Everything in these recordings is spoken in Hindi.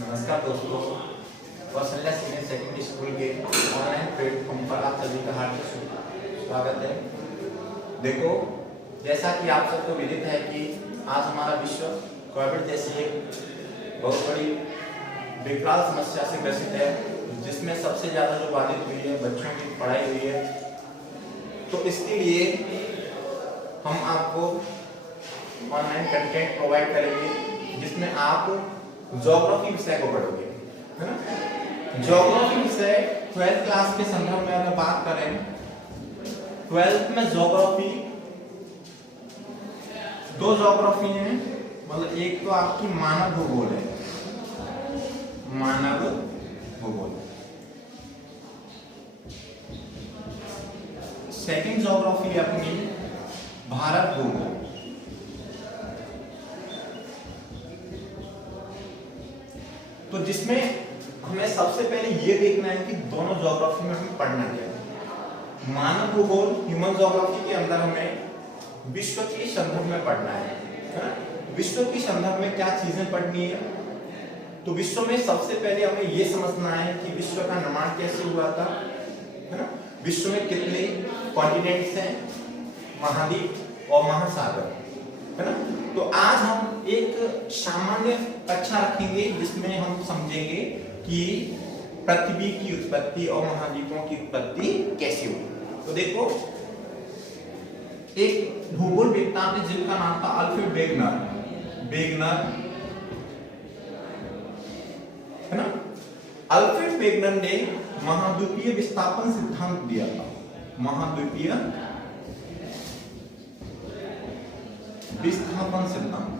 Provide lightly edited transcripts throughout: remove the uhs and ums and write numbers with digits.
नमस्कार दोस्तों, कौशल्या सीनियर सेकेंडरी स्कूल के ऑनलाइन प्लेटफॉर्म पर आप सभी का हार्दिक स्वागत है। देखो, जैसा कि आप सबको विदित है कि आज हमारा विश्व कोविड जैसी एक बहुत बड़ी विकराल समस्या से ग्रसित है, जिसमें सबसे ज़्यादा जो बाधित हुई है बच्चों की पढ़ाई हुई है। तो इसके लिए हम आपको ऑनलाइन कंटेंट प्रोवाइड करेंगे, जिसमें आप ज्योग्राफी विषय को पढ़ोगे, है ना। ज्योग्राफी विषय 12th क्लास के संदर्भ में अगर बात करें, 12th में ज्योग्राफी दो ज्योग्राफी है, मतलब एक तो आपकी मानव भूगोल है, मानव भूगोल। सेकंड ज्योग्राफी अपनी भारत भूगोल। तो जिसमें हमें सबसे पहले ये देखना है कि दोनों ज्योग्राफी में हमें पढ़ना क्या है। मानव भूगोल ह्यूमन ज्योग्राफी के अंदर हमें विश्व के संदर्भ में पढ़ना है ना। विश्व के संदर्भ में क्या चीजें पढ़नी है, तो विश्व में सबसे पहले हमें ये समझना है कि विश्व का निर्माण कैसे हुआ था, है ना। विश्व में कितने कॉन्टिनेंट्स हैं, महाद्वीप और महासागर, है ना। तो आज हम एक सामान्य कक्षा रखेंगे, जिसमें हम समझेंगे कि पृथ्वी की उत्पत्ति और महाद्वीपों की उत्पत्ति कैसी हुई। तो देखो, एक भूगोल विज्ञानी जिनका नाम था अल्फ्रेड वेगनर, है ना। अल्फ्रेड वेगनर ने महाद्वीपीय विस्थापन सिद्धांत दिया था। महाद्वीपीय विस्थापन सिद्धांत,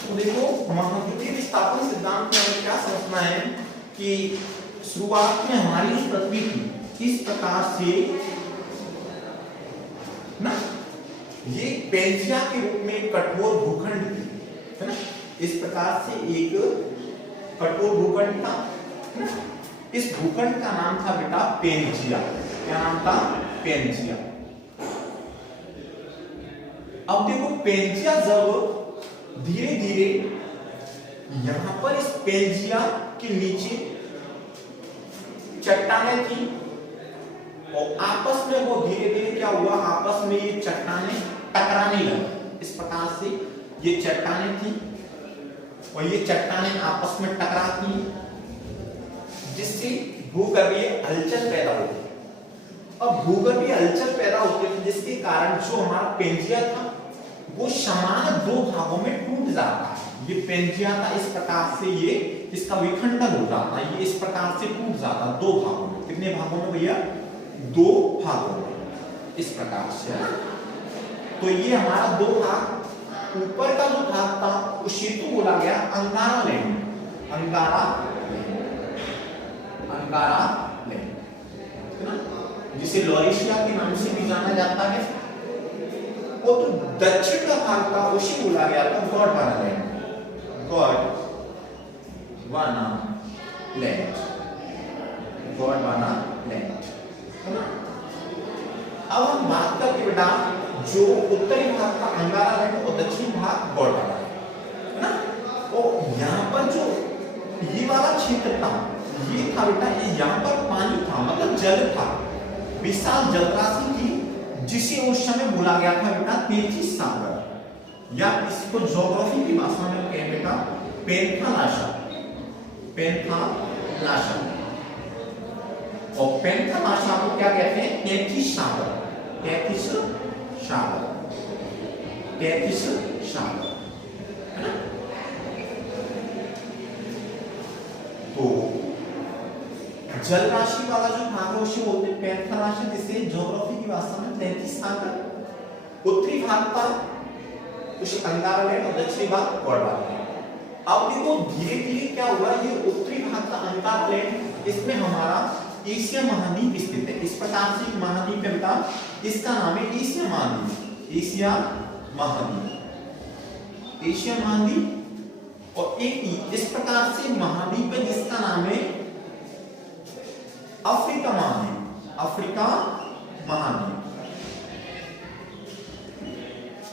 तो देखो, महाद्वीपीय विस्थापन सिद्धांत में हमें क्या समझना है कि शुरुआत में हमारी उस पृथ्वी की इस प्रकार से ना, ये पेंजिया के रूप में एक कठोर भूखंड थी, है ना। इस प्रकार से एक कठोर भूखंड था, है ना। इस भूखंड का नाम था बेटा पेंजिया। क्या नाम था? पेंजिया। अब देखो, पेंजिया जब धीरे धीरे यहां पर इस पेंजिया के नीचे चट्टानें थी, और आपस में वो धीरे धीरे क्या हुआ, आपस में ये चट्टानें टकराने लगी। इस प्रकार से ये चट्टानें थी और ये चट्टानें आपस में टकराती, जिससे भूगर्भीय हलचल पैदा होती। अब भूगर्भीय हलचल पैदा होती है, जिसके कारण जो हमारा पेंजिया था वो समान दो भागों में टूट जाता है। ये पेंजिया था, इस प्रकार से ये इसका विखंडन हो जाता है, ये इस प्रकार से टूट जाता दो भागों में। कितने भागों में भैया? दो भागों में, इस प्रकार से। तो ये हमारा दो भाग, ऊपर का जो भाग था उसी को बोला गया अंगारा लैंड, जिसे लॉरेशिया के नाम से भी जाना जाता है। वो तो दक्षिण का भाग था, उसे बोला गया था गोंडवाना लैंड। अब हम बात करते बेटा, जो उत्तरी भाग का अंगारा लैंड और दक्षिणी भाग गोंडवाना, है ना। और यहाँ पर जो ये वाला क्षेत्र था, ये था बेटा, ये यहाँ पर पानी था, मतलब जल था, विशाल जलराशि थी, जिसे उस समय बोला गया था बेटा तेथिस सागर, या इसको ज्योग्राफी की भाषा में कहें बेटा पेंथालाशा। और पेंथालाशा को क्या कहते हैं? तेथिस सागर, है ना। तो जल राशि वाला जो भाग है उसे बोलते हैं पेंथालाशा, जिसे ज्योग्राफी की भाषा में तेथिस सागर। उत्तरी भाग का उसे अंगारा लैंड और दक्षिणी भाग गोंडवाना लैंड। अब देखो, धीरे धीरे क्या हुआ, ये उत्तरी भाग का अंगारा लैंड, इसमें हमारा एशिया महाद्वीप स्थित है। इस प्रकार से महाद्वीप है बेटा, इसका नाम है एशिया महाद्वीप। और एक इस प्रकार से महाद्वीप है जिसका नाम है अफ्रीका महाद्वीप।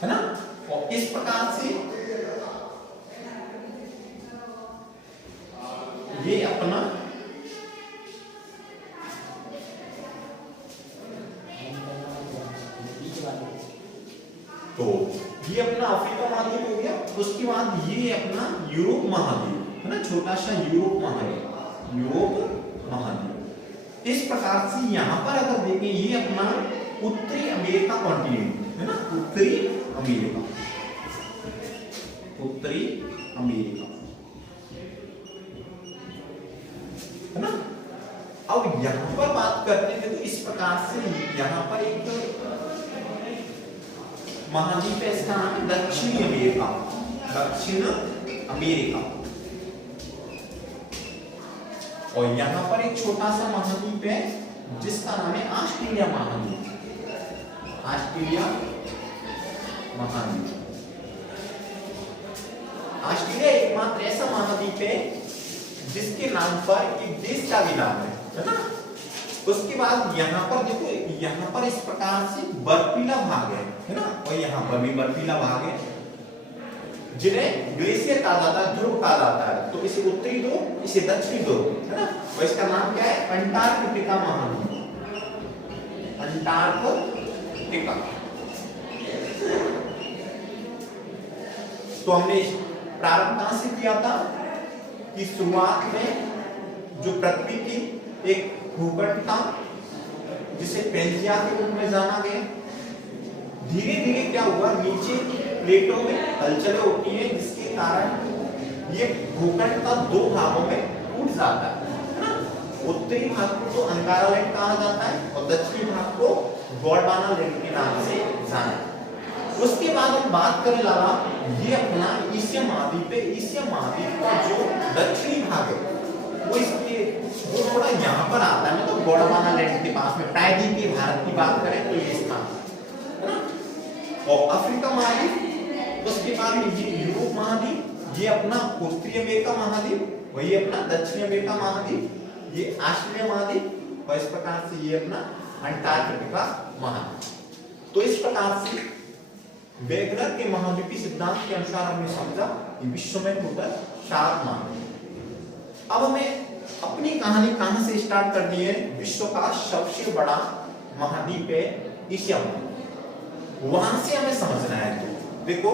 है ना। और इस प्रकार से ये अपना तो ये अपना अफ्रीका महाद्वीप हो गया। उसके बाद ये अपना यूरोप महाद्वीप है ना, छोटा सा यूरोप महाद्वीप, यूरोप महाद्वीप। इस प्रकार से यहां पर अगर देखें ये अपना उत्तरी अमेरिका कॉन्टिनेंट है ना, उत्तरी अमेरिका, उत्तरी अमेरिका है ना। अब यहां पर बात करते हैं तो इस प्रकार से यहां पर एक महाद्वीप है, इसका नाम है दक्षिणी अमेरिका, दक्षिण अमेरिका। और यहां पर एक छोटा सा महाद्वीप है जिसका नाम है ऑस्ट्रेलिया महाद्वीप, ऑस्ट्रेलिया महाद्वीप। ऑस्ट्रेलिया एकमात्र ऐसा महाद्वीप है जिसके नाम पर एक देश का भी नाम है ना। उसके बाद यहाँ पर देखो, यहाँ पर इस प्रकार से बर्फीला भाग है ना, और यहाँ पर भी बर्फीला भाग है जिन्हें ग्लेशियर कहा जाता है, ध्रुव कहा जाता है। तो इसे उत्तरी ध्रुव, इसे दक्षिणी ध्रुव है ना। और इसका नाम क्या है, अंटार्कटिका महाद्वीप, अंटार्कटिका। तो हमने प्रारंभ कहां से किया था कि शुरुआत में जो पृथ्वी की एक भूखंड था जिसे पेंजिया के रूप में जाना गया, धीरे धीरे क्या हुआ, नीचे प्लेटों में हलचलें होती हैं जिसके कारण ये भूखंड का दो भागों में टूट जाता है ना। उत्तरी भाग को तो अंगारा लैंड कहा जाता है और दक्षिणी भाग को गोंडवाना लैंड के नाम से जाना है। उसके बाद हम बात करें लगा ये अपना एशिया महाद्वीप है। एशिया महाद्वीप का जो दक्षिणी भाग है वो इसके वो थोड़ा यहाँ पर आता है, तो गोंडवाना लैंड के पास में, प्रायद्वीपीय भारत की बात करें तो ये स्थान है ना। और अफ्रीका महाद्वीप, उसके बाद ये यूरोप महाद्वीप, ये अपना उत्तरी अमेरिका महाद्वीप, और ये अपना दक्षिणी अमेरिका महाद्वीप, ये ऑस्ट्रेलिया महाद्वीप, और इस प्रकार से ये अपना अंटार्कटिका महाद्वीप। तो इस प्रकार से वेगनर के महाद्वीपीय सिद्धांत के अनुसार हमने समझा कि विश्व में टोटल 4 महाद्वीप। अब हमें अपनी कहानी कहां से स्टार्ट करनी है, विश्व का सबसे बड़ा महाद्वीप है एशिया महाद्वीप, वहां से हमें समझना है। तो देखो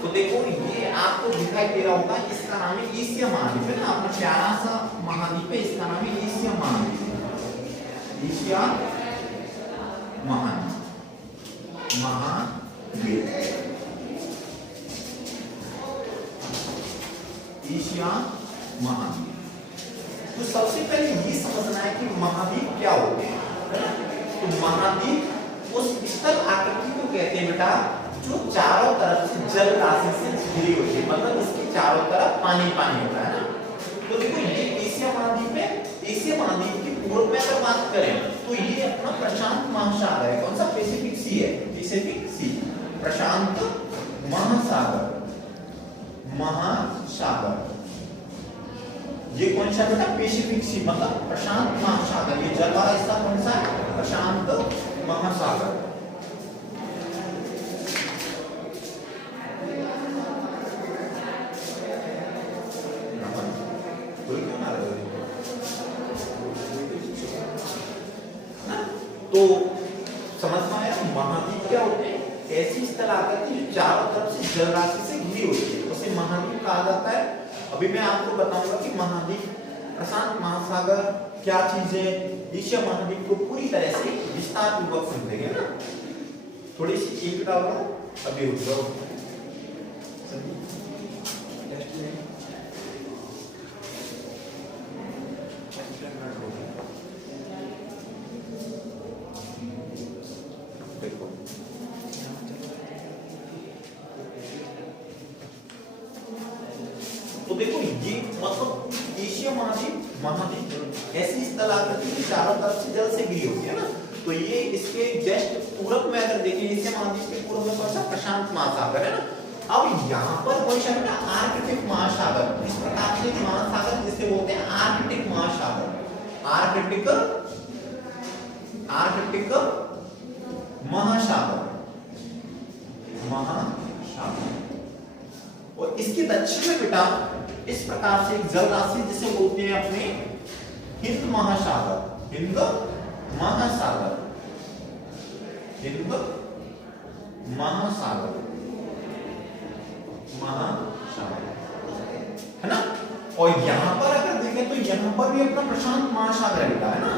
तो देखो ये आपको दिखाई दे रहा होगा, इसका नाम है एशिया महाद्वीप है ना, अपना प्यारा सा महाद्वीप है, इसका नाम है एशिया महाद्वीप, एशिया महाद्वीप, एशिया महाद्वीप। तो सबसे पहले ये समझना है कि महाद्वीप क्या होते हैं, है ना। तो महाद्वीप उस स्थल आकृति को कहते हैं बेटा जो चारों तरफ से जल राशि से घिरी होती है, मतलब इसके चारों तरफ पानी पानी होता है ना। तो देखो ये एशिया महाद्वीप है, एशिया महाद्वीप की पूर्व में अगर बात करें तो ये अपना प्रशांत महासागर है। कौन सा? पैसिफिक सी है, पैसिफिक सी, प्रशांत महासागर, महासागर। ये कौन सा बेटा? पैसिफिक सी, मतलब प्रशांत महासागर। ये जल वाला हिस्सा कौन सा है? प्रशांत महासागर। तो समझ में आया? महाद्वीप क्या होते हैं? ऐसी स्थल आकृति जो चारों तरफ से जल राशि से घिरी होती है, उसे महाद्वीप कहा जाता है। अभी मैं आपको बताऊंगा कि महाद्वीप, प्रशांत महासागर क्या चीज है, एशिया महाद्वीप को पूरी तरह से विस्तार पूर्वक समझेंगे ना। थोड़ी सी एक डाल रहा हूं, अभी रुक जाओ। तो देखो ये मतलब एशिया महाद्वीप ऐसी स्थल आकृति की चारों तरफ से जल से घिरी होती है ना। तो ये इसके जस्ट पूरब में अगर देखें, एशिया महाद्वीप के पूर्व में कौन सा? प्रशांत महासागर है ना। अब यहाँ पर कौन सा बेटा? आर्कटिक महासागर। इस प्रकार से महासागर जिसे बोलते हैं आर्कटिक महासागर, आर्कटिक महासागर, महासागर। और इसके दक्षिण में बेटा इस प्रकार से एक जल राशि जिसे बोलते हैं अपने हिंद महासागर, हिंद महासागर, हिंद महासागर, महासागर है ना। और यहां पर अगर देखें तो यहां पर भी अपना प्रशांत महासागर बेटा है ना।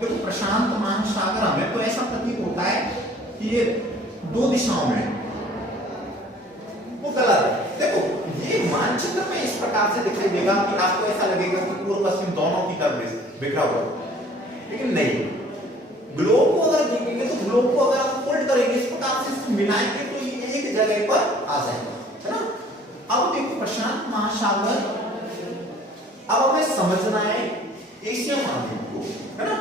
देखो प्रशांत महासागर हमें तो ऐसा प्रतीत होता है कि ये दो दिशाओं में, वो गलत है। देखो ये मानचित्र में इस प्रकार से दिखाई देगा कि आपको ऐसा लगेगा कि पूर्व पश्चिम दोनों की तरफ बिखरा हुआ, लेकिन नहीं। ग्लोब को अगर देखेंगे तो ग्लोब को अगर आप फोल्ड करेंगे, इस प्रकार से मिलाएंगे तो ये एक जगह पर आ जाएगा, है ना। अब देखो प्रशांत महासागर, अब हमें समझना है एशिया महाद्वीप को, है ना।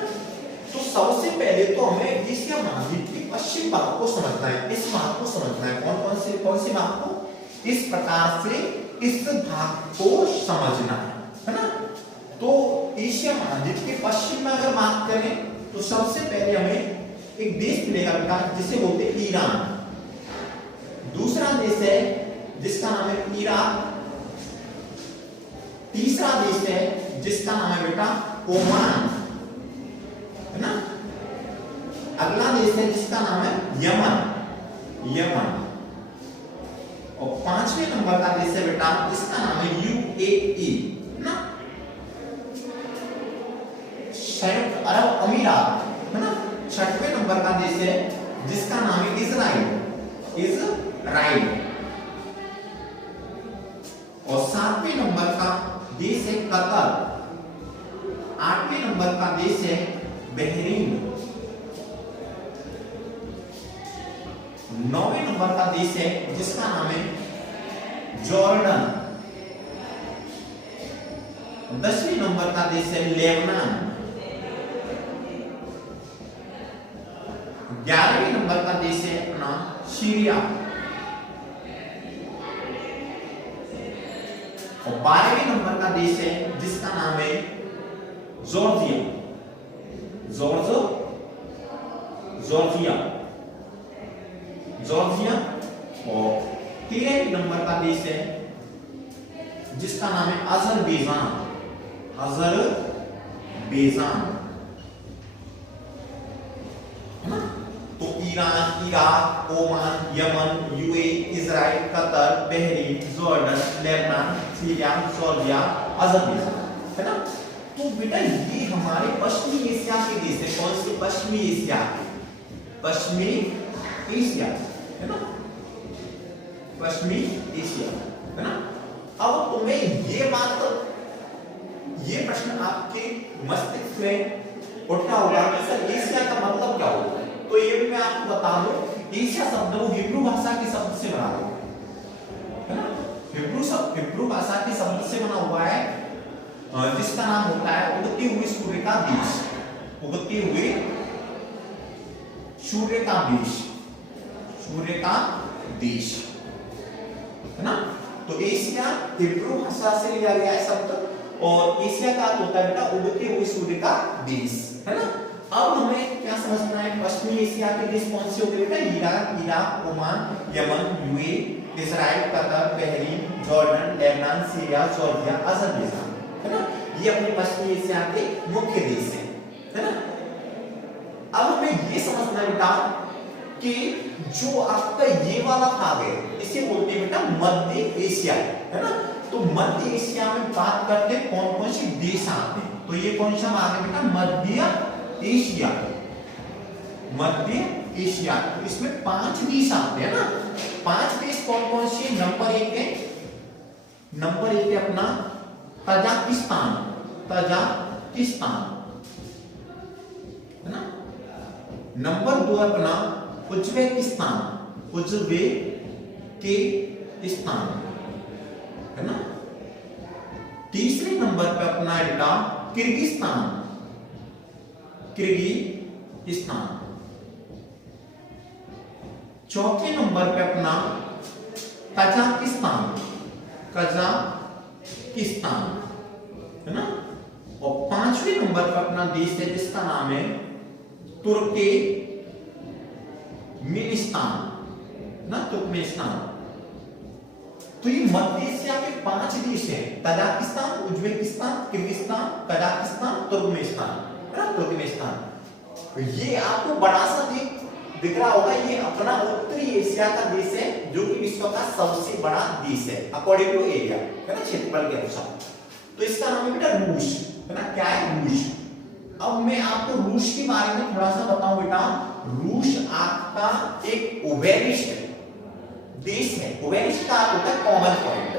तो सबसे पहले तो हमें एशिया महाद्वीप के पश्चिम भाग को समझना है, इस भाग को समझना है। कौन से भाग को? इस प्रकार से इस भाग को समझना है ना। तो एशिया महाद्वीप के पश्चिम में अगर बात करें तो सबसे पहले हमें एक देश मिलेगा बेटा जिसे बोलते हैं ईरान। दूसरा देश है जिसका नाम है इराक। तीसरा देश है जिसका नाम है बेटा ओमान, है ना। अगला देश है जिसका नाम है यमन, यमन। और पांचवें नंबर का देश है बेटा जिसका नाम है यूएई ना, संयुक्त अरब अमीरात, है ना। छठवें नंबर का देश है जिसका नाम है इजराइल, इजराइल। और सातवें नंबर का देश है कतर। आठवें नंबर का देश है बहरीन। नौवें नंबर का देश है जिसका नाम है जॉर्डन। 10वें नंबर का देश है लेबनान। 11वें नंबर का देश है अपना सीरिया। और 12वें नंबर का देश है जिसका नाम है जॉर्जिया, जॉर्जिया, जॉर्जिया। और 13वें नंबर का देश है जिसका नाम है अजरबैजान, अजरबैजान, है ना। तो Iran, Iraq, Oman, Yemen, UAE, Israel, Qatar, Bahrain, Jordan, Lebanon, Syria, Georgia, Azerbaijan, है ना। तो बेटा ये हमारे पश्चिमी एशिया के देश है। कौन से? पश्चिमी एशिया के, पश्चिमी एशिया, है ना, पश्चिमी एशिया, है ना। अब तुम्हें ये बात, ये प्रश्न आपके मस्तिष्क में और क्या होगा कि सर एशिया का मतलब क्या होता है, तो ये भी मैं आपको बता दूं, एशिया शब्द वो हिब्रू भाषा के शब्द से बना हुआ है ना, हिब्रू भाषा के शब्द से बना हुआ है, जिसका नाम होता है उगती हुई सूर्य का देश, उगती हुई सूर्य का देश, सूर्य का देश है ना। तो एशिया हिब्रू भाषा से लिया गया है शब्द, और एशिया का अर्थ होता है बेटा उगते हुए सूर्य का देश, है ना। अब हमें क्या समझना है, पश्चिमी एशिया के देश कौन से होते हैं बेटा, Iraq, Oman, Yemen, UAE, Israel, Qatar, Bahrain, Jordan, Lebanon, Syria, Georgia, Azerbaijan, है ना। ये अपने पश्चिमी एशिया के मुख्य देश हैं, है ना। अब हमें ये समझना है बेटा कि जो आपका ये वाला भाग है इसे बोलते हैं बेटा मध्य एशिया, है ना। तो मध्य एशिया में बात करते हैं कौन कौन से देश आते हैं, तो ये कौन सा भाग है बेटा मध्य एशिया, मध्य एशिया। तो इसमें 5 देश आते हैं ना, 5 देश कौन कौन से, नंबर 1 है, नंबर 1 है अपना तजाकिस्तान, तजाकिस्तान, है ना। नंबर 2 अपना उज्बेकिस्तान, उज्बेकिस्तान, है ना। तीसरे नंबर पे अपना बेटा किर्गिस्तान, किर्गिस्तान। चौथे नंबर पे अपना कजाकिस्तान, कजाकिस्तान, है ना। और 5वें नंबर पे अपना देश है जिसका नाम है तुर्कमेनिस्तान, ना, तुर्कमेनिस्तान। तो ये मध्य एशिया के 5 देश हैं, Tajikistan, Uzbekistan, Kyrgyzstan, Kazakhstan, Turkmenistan, है ना, तुर्कमेनिस्तान। तो ये आपको बड़ा सा दिख रहा होगा, ये अपना उत्तरी एशिया का देश है जो कि विश्व का सबसे बड़ा देश है अकॉर्डिंग टू एरिया, है ना, क्षेत्रफल के अनुसार। तो इसका नाम है बेटा रूस, है ना, क्या है रूस। अब मैं आपको रूस के बारे में थोड़ा सा बताऊं बेटा, रूस आपका एक ओवेलिस्ट देश है, ओवेलिस्ट का होता है कॉमन पॉइंट।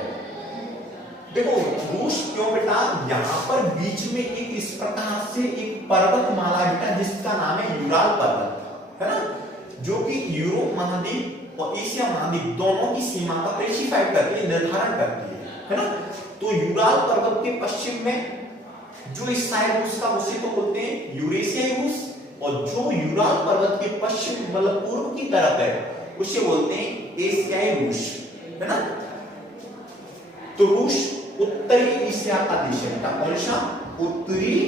देखो रूस क्यों बेटा, यहाँ पर बीच में एक इस प्रकार से एक पर्वतमाला बेटा जिसका नाम है यूराल पर्वत, है ना, जो कि यूरोप महाद्वीप और एशिया महाद्वीप दोनों की सीमा का स्पेसिफाई करती है, निर्धारण करती है ना। तो यूराल पर्वत के पश्चिम में जो इस साइड रूस का उसे तो बोलते हैं यूरेशियाई रूस, और जो यूराल पर्वत के पश्चिम मतलब पूर्व की तरफ है उसे बोलते हैं एशियाई रूस, है ना। तो रूस उत्तरी एशिया का देश है बेटा, कौन सा, उत्तरी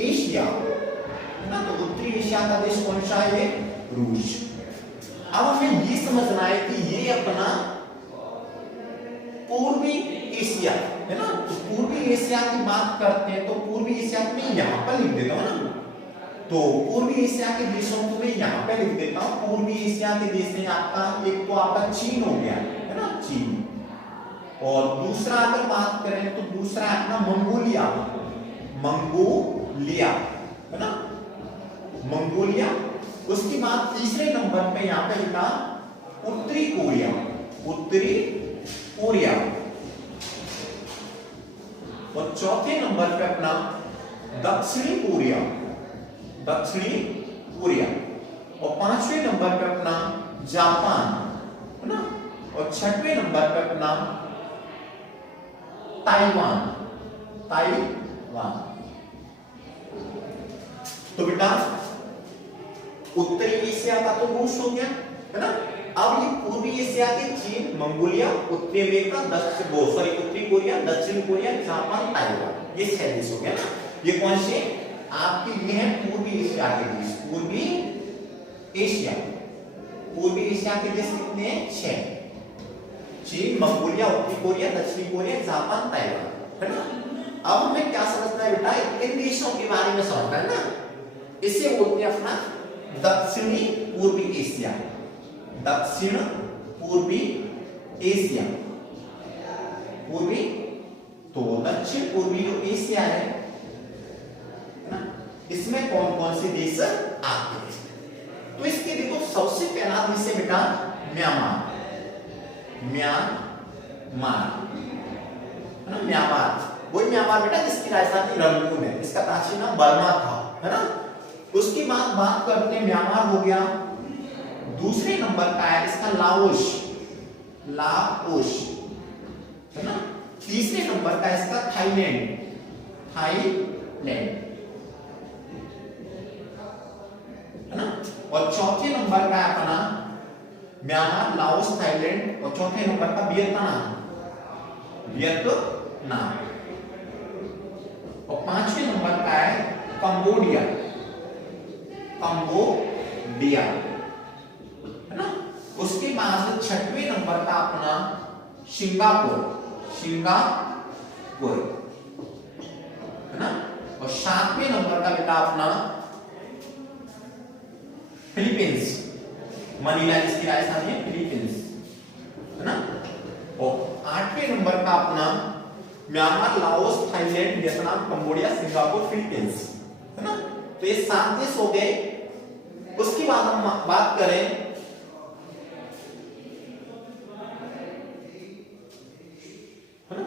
एशिया, है ना। तो उत्तरी एशिया का देश कौन सा है, रूस। अब हमें ये समझना है कि ये अपना पूर्वी एशिया, है ना। तो पूर्वी एशिया की बात करते हैं तो पूर्वी एशिया में यहां पर लिख देता हूं ना, तो पूर्वी एशिया के देशों को मैं यहां पे लिख देता हूं। पूर्वी एशिया के देश में आपका एक तो आपका चीन हो गया, है ना, चीन, और दूसरा अगर बात करें तो दूसरा अपना मंगोलिया, मंगोलिया, है ना, मंगोलिया। उसके बाद तीसरे नंबर पे यहां पे लिखा उत्तरी कोरिया, उत्तरी कोरिया, और चौथे नंबर पे अपना दक्षिणी कोरिया, दक्षिणी कोरिया, और 5वें नंबर पे अपना जापान, है ना, और 6वें नंबर पे अपना ताइवान, ताइवान। तो बेटा उत्तरी एशिया का तो रूस हो गया, है ना। अब ये पूर्वी एशिया के चीन, मंगोलिया, उत्तरी अमेरिका, उत्तरी कोरिया, दक्षिण कोरिया, जापान, ताइवान, ये 6 देश हो गया ना। ये कौन से आपके ये है पूर्वी एशिया के देश, पूर्वी एशिया, पूर्वी एशिया के देश कितने हैं, 6, चीन, मंगोलिया, उत्तरी कोरिया, दक्षिणी कोरिया, जापान, ताइवान, है ना। अब हमें क्या समझना है बेटा, इन देशों के बारे में समझना है ना। इसे बोलते हैं अपना दक्षिणी पूर्वी एशिया, दक्षिण पूर्वी एशिया, पूर्वी, तो दक्षिण पूर्वी जो एशिया है ना, इसमें कौन कौन से देश आते हैं। तो इसके देखो सबसे पहला देश है बेटा म्यांमार, म्यांमार, है ना, म्यांमार। वही म्यांमार बेटा जिसकी राजधानी रंगून है, इसका प्राचीन नाम बर्मा था, है ना। उसके बाद बात करते हैं म्यांमार हो गया, दूसरे नंबर का है इसका लाओस, लाओस है ना। तीसरे नंबर का इसका थाईलैंड, थाईलैंड है ना। और चौथे नंबर का है अपना म्यांमार, लाओस, थाईलैंड, और चौथे नंबर का वियतनाम, वियतनाम। और पांचवें नंबर का है कंबोडिया, कंबोडिया है ना। उसके बाद छठवें नंबर का अपना सिंगापुर, सिंगापुर है ना। और सातवें नंबर का बेटा अपना फिलीपींस, मनीला जिसकी राजधानी है फिलीपींस है ना। और आठवें नंबर का अपना Myanmar, Laos, Thailand, Vietnam, Cambodia, Singapore, Philippines है ना। तो ये 7 देश हो गए। उसके बाद हम बात करें है ना,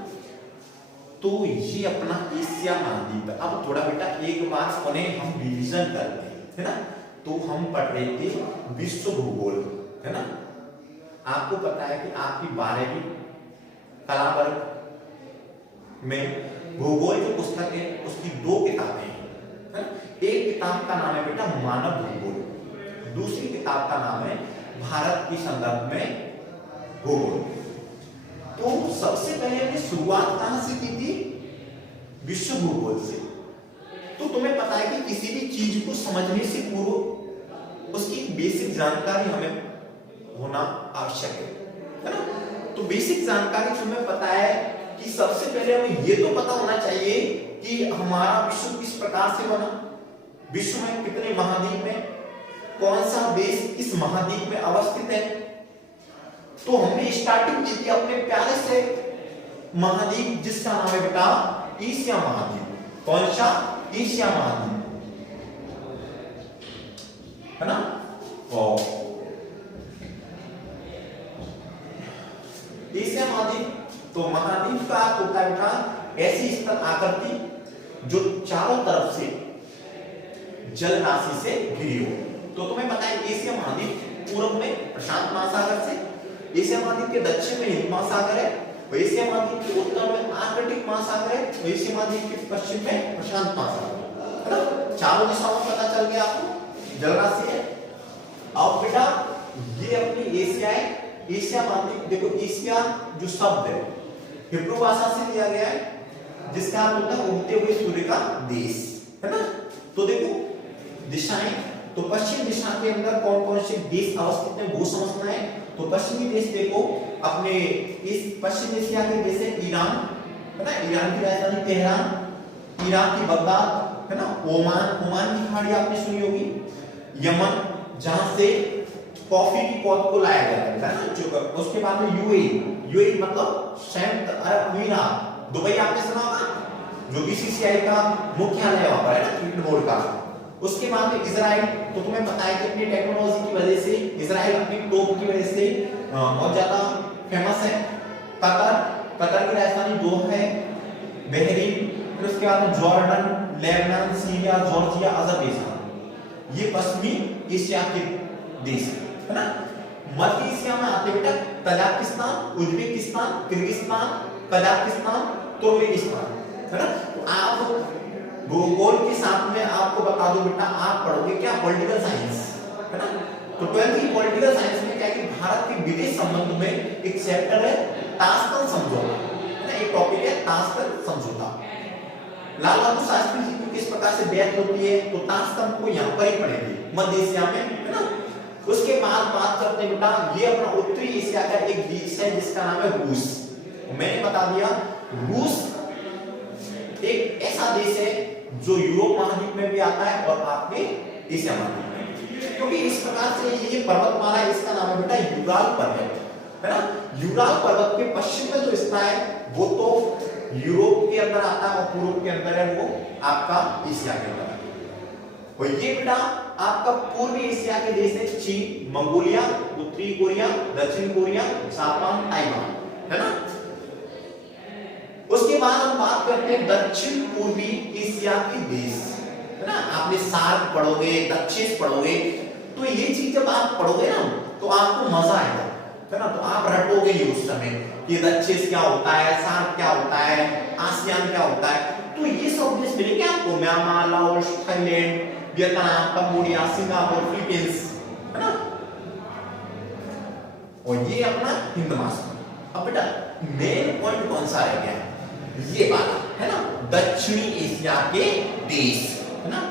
तो ये अपना एशिया महाद्वीप है। अब थोड़ा बेटा एक बार उन्हें हम रिवीजन करते हैं है ना। तो हम पढ़ रहे थे विश्व भूगोल है ना। आपको पता है कि आपकी 12वीं कला वर्ग में भूगोल जो पुस्तक है उसकी 2 किताबें हैं। एक किताब का नाम है बेटा मानव भूगोल, दूसरी किताब का नाम है भारत के संदर्भ में भूगोल। तो सबसे पहले हमने शुरुआत कहां से की थी? विश्व भूगोल से। तो तुम्हें पता है कि किसी भी चीज को समझने से पूर्व उसकी बेसिक जानकारी हमें होना आवश्यक है ना। तो बेसिक जानकारी तुम्हें पता है कि सबसे पहले हमें ये तो पता होना चाहिए कि हमारा विश्व किस प्रकार से बना, विश्व में कितने महाद्वीप हैं, कौन सा देश किस महाद्वीप में अवस्थित है। तो हमने स्टार्टिंग की थी अपने प्यारे से महाद्वीप जिसका नाम है बेटा एशिया महाद्वीप। कौन सा? एशिया महाद्वीप है ना। और एशिया महाद्वीप तो महाद्वीप का होता है बेटा ऐसी स्थल आकृति जो चारों तरफ से जल राशि से घिरी हो। तो तुम्हें पता है एशिया महाद्वीप पूर्व में प्रशांत महासागर से, एशिया महाद्वीप के दक्षिण में हिंद महासागर है, और एशिया महाद्वीप के उत्तर में आर्कटिक महासागर है, और एशिया महाद्वीप के पश्चिम में प्रशांत महासागर है ना। चारों दिशाओं में पता चल गया आपको जल राशि है। अब बेटा ये अपनी एशिया है, एशिया महाद्वीप। देखो एशिया जो शब्द है हिब्रू भाषा से लिया गया है जिसका अर्थ होता है उगते हुए सूर्य का देश है ना। तो देखो दिशाएं, तो पश्चिम दिशा के अंदर कौन कौन से देश अवस्थित हैं वो समझना है। तो पश्चिमी देश देखो अपने इस पश्चिम एशिया के देश है ईरान है ना, ईरान की राजधानी तेहरान, इराक की बगदाद है ना, ओमान, ओमान की खाड़ी आपने सुनी होगी, यमन जहां से कॉफी की पौध को लाया जाता है ना। उसके बाद में यूएई, यूएई मतलब संयुक्त अरब अमीरात, दुबई आपने सुना होगा जो बीसीसीआई का मुख्यालय वहां पर है ना, क्रिकेट बोर्ड का। उसके बाद में इजराइल, तो तुम्हें पता है कि अपनी टेक्नोलॉजी की वजह से इजराइल अपनी टॉप की वजह से बहुत ज्यादा फेमस है। कतर, कतर की राजधानी दोहा है, बहरीन, फिर उसके बाद में Jordan, Lebanon, Syria, Georgia, Azerbaijan, ये पश्चिमी एशिया के देश है ना। मध्य एशिया में आते बेटा Tajikistan, Uzbekistan, Kyrgyzstan, Kazakhstan, Turkmenistan है ना। तो आप भूगोल के साथ में आपको बता दो बेटा आप पढ़ोगे क्या? पॉलिटिकल साइंस है ना। तो 12th की पॉलिटिकल साइंस में क्या है कि भारत के विदेश संबंध में एक चैप्टर है ताशकंद समझौता है ना, एक टॉपिक है ताशकंद समझौता। लाल बहादुर शास्त्री जी की किस प्रकार से डेथ होती है तो ताशकंद को यहाँ पर ही पढ़ेंगे मध्य एशिया में है ना। उसके बाद बात करते हैं बेटा ये अपना उत्तरी एशिया का एक देश है जिसका नाम है रूस। मैंने बता दिया रूस एक ऐसा देश है जो यूरोप महाद्वीप में भी आता है और आपके एशिया महाद्वीप में, क्योंकि इस प्रकार से ये पर्वतमाला है, इसका नाम है बेटा यूराल पर्वत है ना। यूराल पर्वत के पश्चिम में जो स्थान है वो तो यूरोप के अंदर आता है और पूर्व के अंदर है वो आपका एशिया के अंदर। और ये बेटा आपका पूर्वी एशिया के देश है चीन, मंगोलिया, उत्तरी कोरिया, दक्षिण कोरिया, जापान, ताइवान है ना। उसके बाद हम बात करते हैं दक्षिण पूर्वी एशिया के देश है ना। आपने सार्क पढ़ोगे, दक्षिण पढ़ोगे, तो ये चीज जब आप पढ़ोगे ना तो आपको मजा आएगा, है ना। तो आप रटोगे ही उस समय कि दक्षिण क्या होता है, सार्क क्या होता है, आसियान क्या होता है। तो ये सब देश मिलेंगे आपको, Myanmar, Laos, Thailand, Vietnam, Cambodia, Singapore, Philippines, है ना। और ये अपना हिंद महासागर। अब बेटा मेन पॉइंट कौन सा रह गया, ये वाला, है ना, दक्षिणी एशिया के देश, है ना।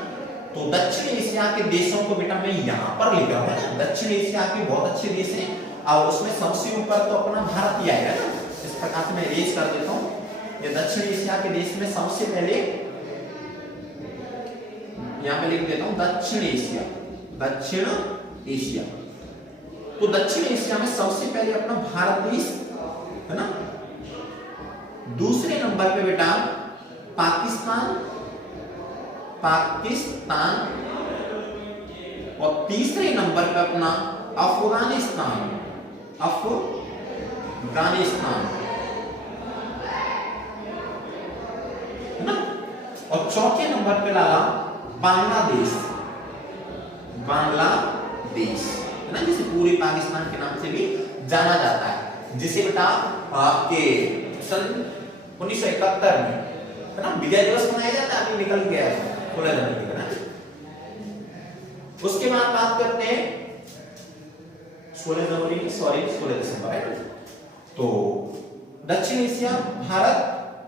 तो दक्षिण एशिया के देशों को बेटा मैं यहां पर लिख रहा हूं, है ना। दक्षिण एशिया के बहुत अच्छे देश हैं और उसमें सबसे ऊपर तो अपना भारत ही आएगा ना। इस प्रकार से मैं रेज कर देता हूं, ये दक्षिण एशिया के देश में सबसे पहले यहां पे लिख देता हूं दक्षिण एशिया, दक्षिण एशिया। तो दक्षिण एशिया में सबसे पहले अपना भारत देश, है ना। दूसरे नंबर पे बेटा पाकिस्तान, पाकिस्तान, और तीसरे नंबर पे अपना अफगानिस्तान, अफगानिस्तान, है ना। और चौथे नंबर पे लाला बांग्लादेश, बांग्लादेश, है ना, जिसे पूरे पाकिस्तान के नाम से भी जाना जाता है, जिसे बेटा आपके सन 1971 में, है ना, विजय दिवस मनाया जाता है, अभी निकल गया है 16 जनवरी का ना। उसके बाद बात करते हैं 16 जनवरी, सॉरी 16 दिसंबर, है। तो दक्षिण एशिया, भारत,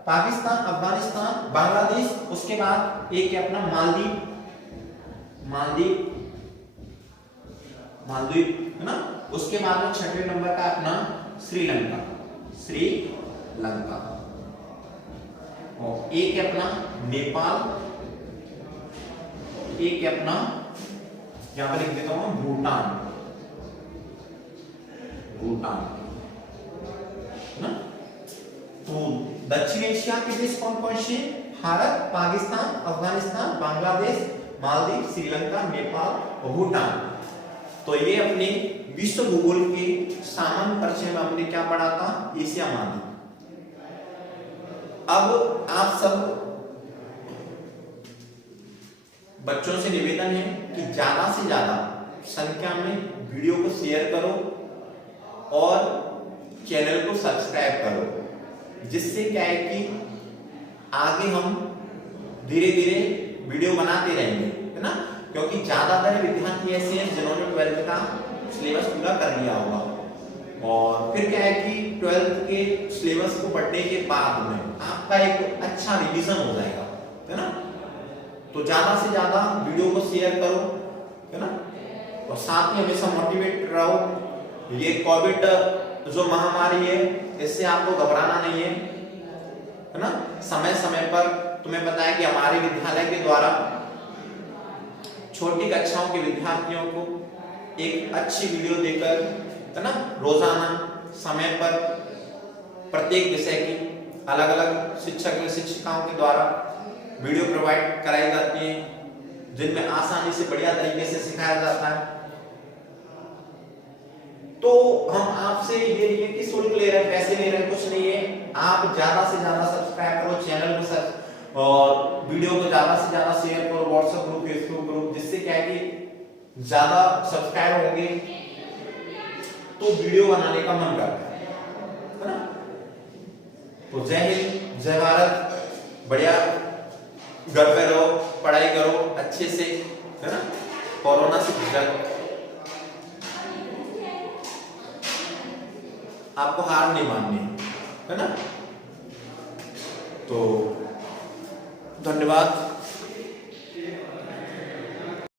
पाकिस्तान, अफगानिस्तान, बांग्लादेश, उसके बाद एक है अपना मालदीव, मालदीव, मालदीव, है ना। उसके बाद में छठवें नंबर का अपना श्रीलंका, श्रीलंका, और एक है अपना नेपाल, एक है अपना यहां पर लिख देता हूं भूटान, भूटान, ना। तो दक्षिण एशिया के देश कौन कौन से, भारत, पाकिस्तान, अफगानिस्तान, बांग्लादेश, मालदीव, श्रीलंका, नेपाल और भूटान। तो ये अपने विश्व भूगोल के सामान्य परिचय में हमने क्या पढ़ा था, एशिया महाद्वीप। अब आप सब बच्चों से निवेदन है कि ज्यादा से ज्यादा संख्या में वीडियो को शेयर करो और चैनल को सब्सक्राइब करो, जिससे क्या है कि आगे हम धीरे धीरे वीडियो बनाते रहेंगे, है ना। क्योंकि ज्यादातर विद्यार्थी ऐसे हैं जिन्होंने 12th का सिलेबस पूरा कर लिया होगा, और फिर क्या है कि 12th के सिलेबस को पढ़ने के बाद में आपका एक अच्छा रिवीजन हो जाएगा, है ना। तो ज्यादा से ज्यादा वीडियो को शेयर करो, है ना, और साथ में हमेशा मोटिवेट रहो। ये कोविड जो महामारी है, इससे आपको घबराना नहीं है ना। समय समय पर तुम्हें पता है कि हमारे विद्यालय के द्वारा छोटी कक्षाओं के विद्यार्थियों को एक अच्छी वीडियो देकर, है ना, रोजाना समय पर प्रत्येक विषय की अलग अलग शिक्षक या शिक्षिकाओं के द्वारा वीडियो प्रोवाइड कराई जाती है, जिनमें आसानी से बढ़िया तरीके से सिखाया जाता है। तो हम आपसे ये नहीं है कि शुल्क ले रहे हैं, पैसे ले रहे हैं, कुछ नहीं है। आप ज्यादा से ज्यादा सब्सक्राइब करो चैनल को, और वीडियो को ज्यादा से ज्यादा शेयर करो व्हाट्सएप ग्रुप, फेसबुक ग्रुप, जिससे क्या है कि ज्यादा सब्सक्राइब होंगे तो वीडियो बनाने का मन करता है ना। तो जय हिंद, जय भारत, बढ़िया घर पे रहो, पढ़ाई करो अच्छे से, है ना, कोरोना से गुजर। आपको हार नहीं माननी, है ना। तो धन्यवाद।